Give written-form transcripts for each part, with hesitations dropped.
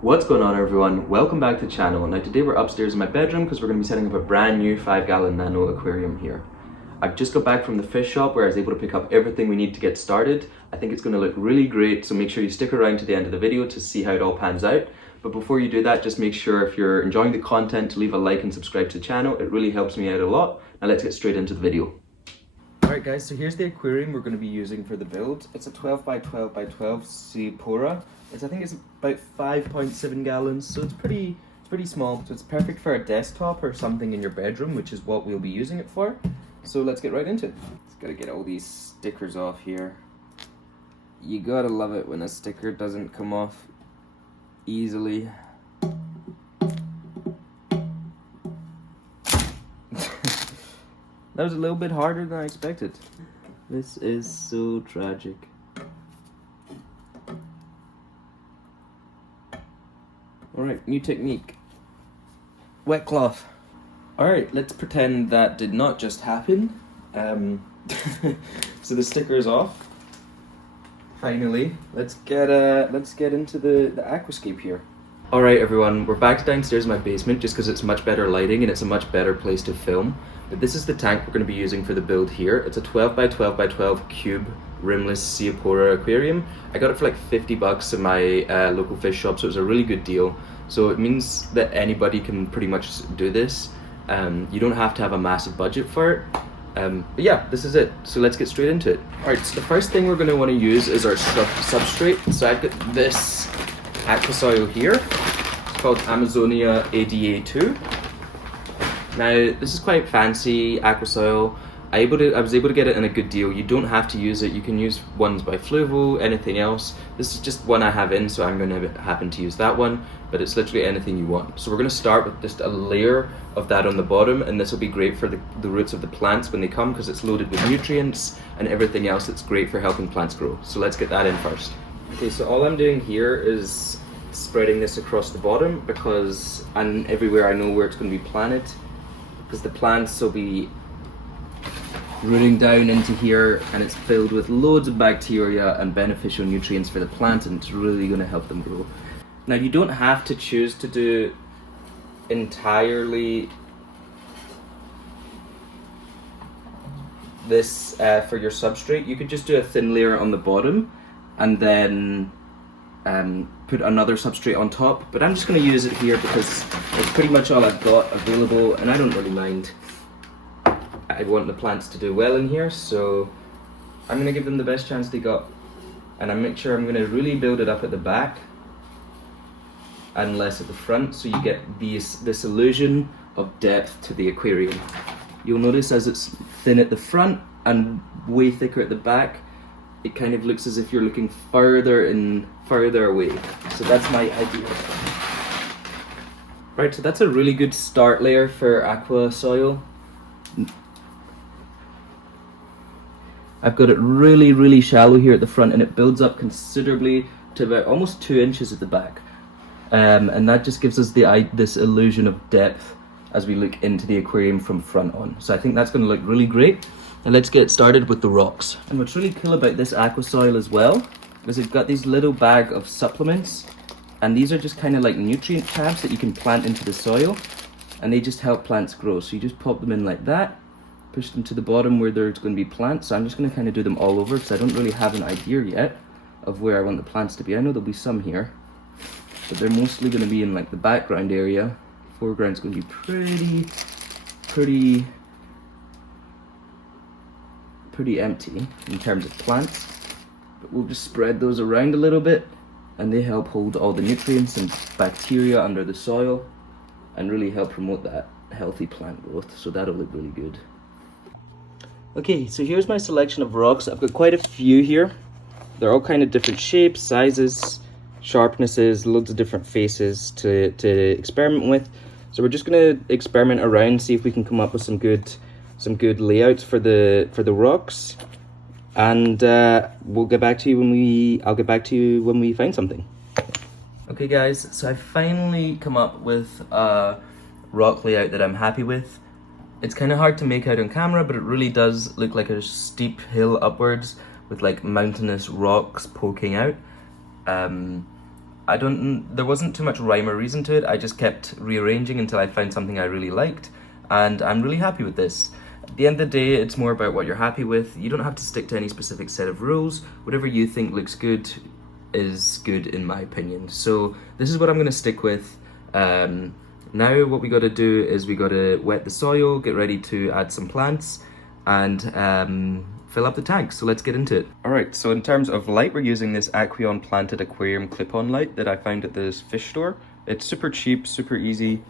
What's going on, everyone? Welcome back to the channel. Now today we're upstairs in my bedroom because we're going to be setting up a brand new 5-gallon Nano aquarium here. I've just got back from the fish shop where I was able to pick up everything we need to get started. I think it's going to look really great, so make sure you stick around to the end of the video to see how it all pans out. But before you do that, just make sure if you're enjoying the content to leave a like and subscribe to the channel. It really helps me out a lot. Now let's get straight into the video. Alright guys, so here's the aquarium we're going to be using for the build. It's a 12 by 12 by 12 Seapora. I think it's about 5.7 gallons, so it's pretty small. So it's perfect for a desktop or something in your bedroom, which is what we'll be using it for. So let's get right into it. Just gotta get all these stickers off here. You gotta love it when a sticker doesn't come off easily. That was a little bit harder than I expected. This is so tragic. Alright, new technique. Wet cloth. Alright, let's pretend that did not just happen. So the sticker is off. Finally, let's get into the aquascape here. Alright everyone, we're back downstairs in my basement just because it's much better lighting and it's a much better place to film. But this is the tank we're going to be using for the build here. It's a 12 by 12 by 12 cube rimless Seapora aquarium. I got it for like 50 bucks in my local fish shop, so it was a really good deal. So it means that anybody can pretty much do this. You don't have to have a massive budget for it. But yeah, this is it. So let's get straight into it. Alright, so the first thing we're going to want to use is our substrate. So I've got this aquasoil here. It's called Amazonia ADA2. Now, this is quite fancy aquasoil. I was able to get it in a good deal. You don't have to use it. You can use ones by Fluvo, anything else. This is just one I have in, so I'm going to happen to use that one, but it's literally anything you want. So we're going to start with just a layer of that on the bottom, and this will be great for the roots of the plants when they come because it's loaded with nutrients and everything else that's great for helping plants grow. So let's get that in first. Okay, so all I'm doing here is spreading this across the bottom because everywhere I know where it's going to be planted, because the plants will be rooting down into here and it's filled with loads of bacteria and beneficial nutrients for the plant, and it's really going to help them grow. Now you don't have to choose to do entirely this for your substrate. You could just do a thin layer on the bottom and then put another substrate on top, but I'm just going to use it here because it's pretty much all I've got available and I don't really mind. I want the plants to do well in here, so I'm going to give them the best chance they got, and I make sure I'm going to really build it up at the back and less at the front, so you get this illusion of depth to the aquarium. You'll notice as it's thin at the front and way thicker at the back, it kind of looks as if you're looking further and further away. So that's my idea. Right, so that's a really good start layer for aqua soil. I've got it really shallow here at the front, and it builds up considerably to about almost 2 inches at the back. And that just gives us this illusion of depth as we look into the aquarium from front on. So I think that's going to look really great. And let's get started with the rocks. And what's really cool about this aqua soil as well is it's got these little bag of supplements, and these are just kind of like nutrient tabs that you can plant into the soil, and they just help plants grow. So you just pop them in like that, push them to the bottom where there's going to be plants. So I'm just going to kind of do them all over because I don't really have an idea yet of where I want the plants to be. I know there'll be some here, but they're mostly going to be in like the background area. Foreground's going to be pretty empty in terms of plants, but we'll just spread those around a little bit, and they help hold all the nutrients and bacteria under the soil and really help promote that healthy plant growth. So that'll look really good. Okay, so here's my selection of rocks. I've got quite a few here. They're all kind of different shapes, sizes, sharpnesses, loads of different faces to experiment with. So we're just gonna experiment around, see if we can come up with some good layouts for the rocks, and I'll get back to you when we find something. Okay guys, so I finally come up with a rock layout that I'm happy with. It's kind of hard to make out on camera, but it really does look like a steep hill upwards with like mountainous rocks poking out. there wasn't too much rhyme or reason to it. I just kept rearranging until I found something I really liked, and I'm really happy with this. At the end of the day, it's more about what you're happy with. You don't have to stick to any specific set of rules. Whatever you think looks good is good in my opinion. So this is what I'm going to stick with. Now what we got to do is we got to wet the soil, get ready to add some plants, and fill up the tank. So let's get into it. Alright, so in terms of light, we're using this Aqueon planted aquarium clip-on light that I found at this fish store. It's super cheap, super easy.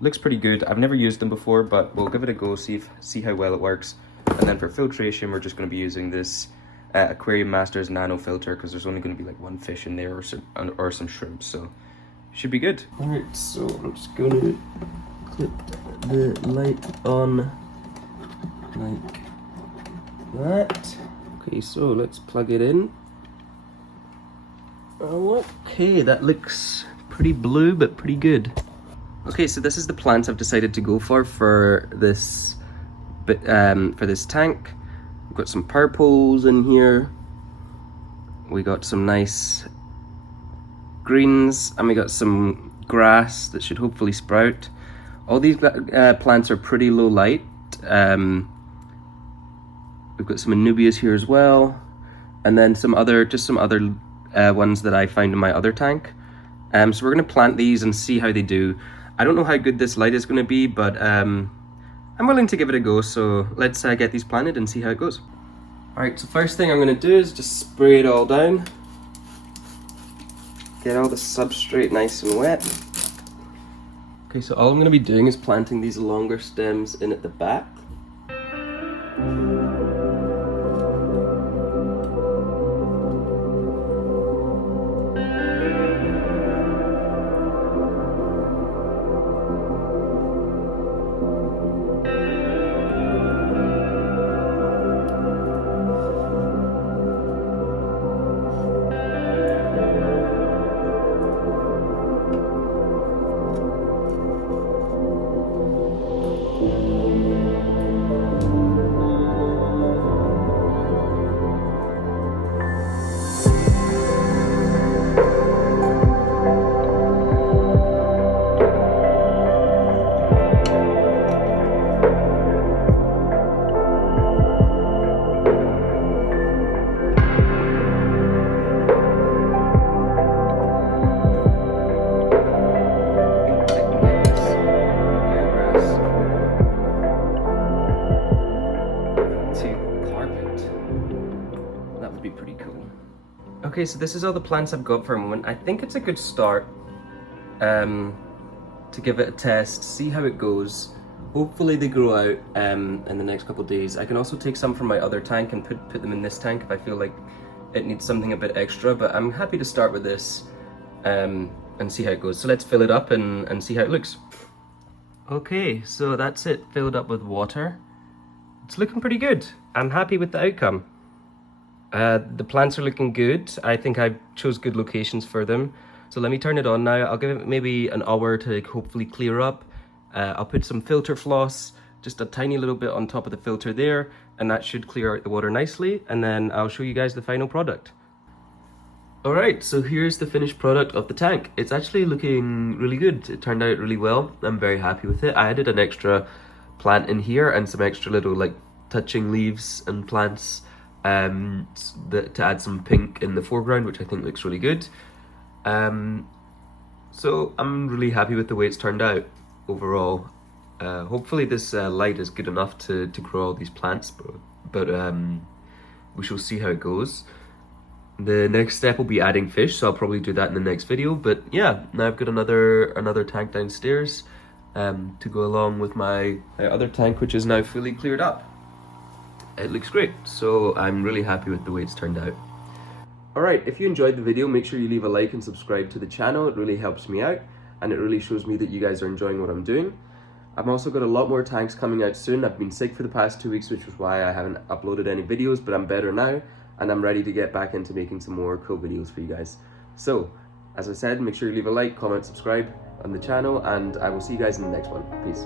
Looks pretty good. I've never used them before, but we'll give it a go, see how well it works. And then for filtration, we're just going to be using this Aquarium Masters Nano filter, because there's only going to be like one fish in there or some shrimp, so should be good. Alright, so I'm just going to clip the light on like that. Okay, so let's plug it in. Oh, okay, that looks pretty blue, but pretty good. Okay, so this is the plants I've decided to go for this tank. We've got some purples in here. We got some nice greens, and we got some grass that should hopefully sprout. All these plants are pretty low light. We've got some anubias here as well, and then some other ones that I found in my other tank. So we're going to plant these and see how they do. I don't know how good this light is going to be, but I'm willing to give it a go. So let's get these planted and see how it goes. Alright, so first thing I'm going to do is just spray it all down. Get all the substrate nice and wet. Okay, so all I'm going to be doing is planting these longer stems in at the back. Okay, so this is all the plants I've got for a moment. I think it's a good start to give it a test, see how it goes. Hopefully they grow out in the next couple of days. I can also take some from my other tank and put them in this tank if I feel like it needs something a bit extra, but I'm happy to start with this and see how it goes. So let's fill it up and see how it looks. Okay, so that's it, filled up with water. It's looking pretty good. I'm happy with the outcome. The plants are looking good. I think I chose good locations for them. So let me turn it on now. I'll give it maybe an hour to hopefully clear up. I'll put some filter floss, just a tiny little bit on top of the filter there, and that should clear out the water nicely. And then I'll show you guys the final product. Alright, so here's the finished product of the tank. It's actually looking really good. It turned out really well. I'm very happy with it. I added an extra plant in here and some extra little like touching leaves and plants to add some pink in the foreground, which I think looks really good. So I'm really happy with the way it's turned out overall. Hopefully this light is good enough to grow all these plants, but we shall see how it goes. The next step will be adding fish, so I'll probably do that in the next video. But yeah, now I've got another tank downstairs to go along with my other tank, which is now fully cleared up. It looks great, so I'm really happy with the way it's turned out. Alright, if you enjoyed the video, make sure you leave a like and subscribe to the channel. It really helps me out, and it really shows me that you guys are enjoying what I'm doing. I've also got a lot more tanks coming out soon. I've been sick for the past 2 weeks, which was why I haven't uploaded any videos, but I'm better now, and I'm ready to get back into making some more cool videos for you guys. So, as I said, make sure you leave a like, comment, subscribe on the channel, and I will see you guys in the next one. Peace.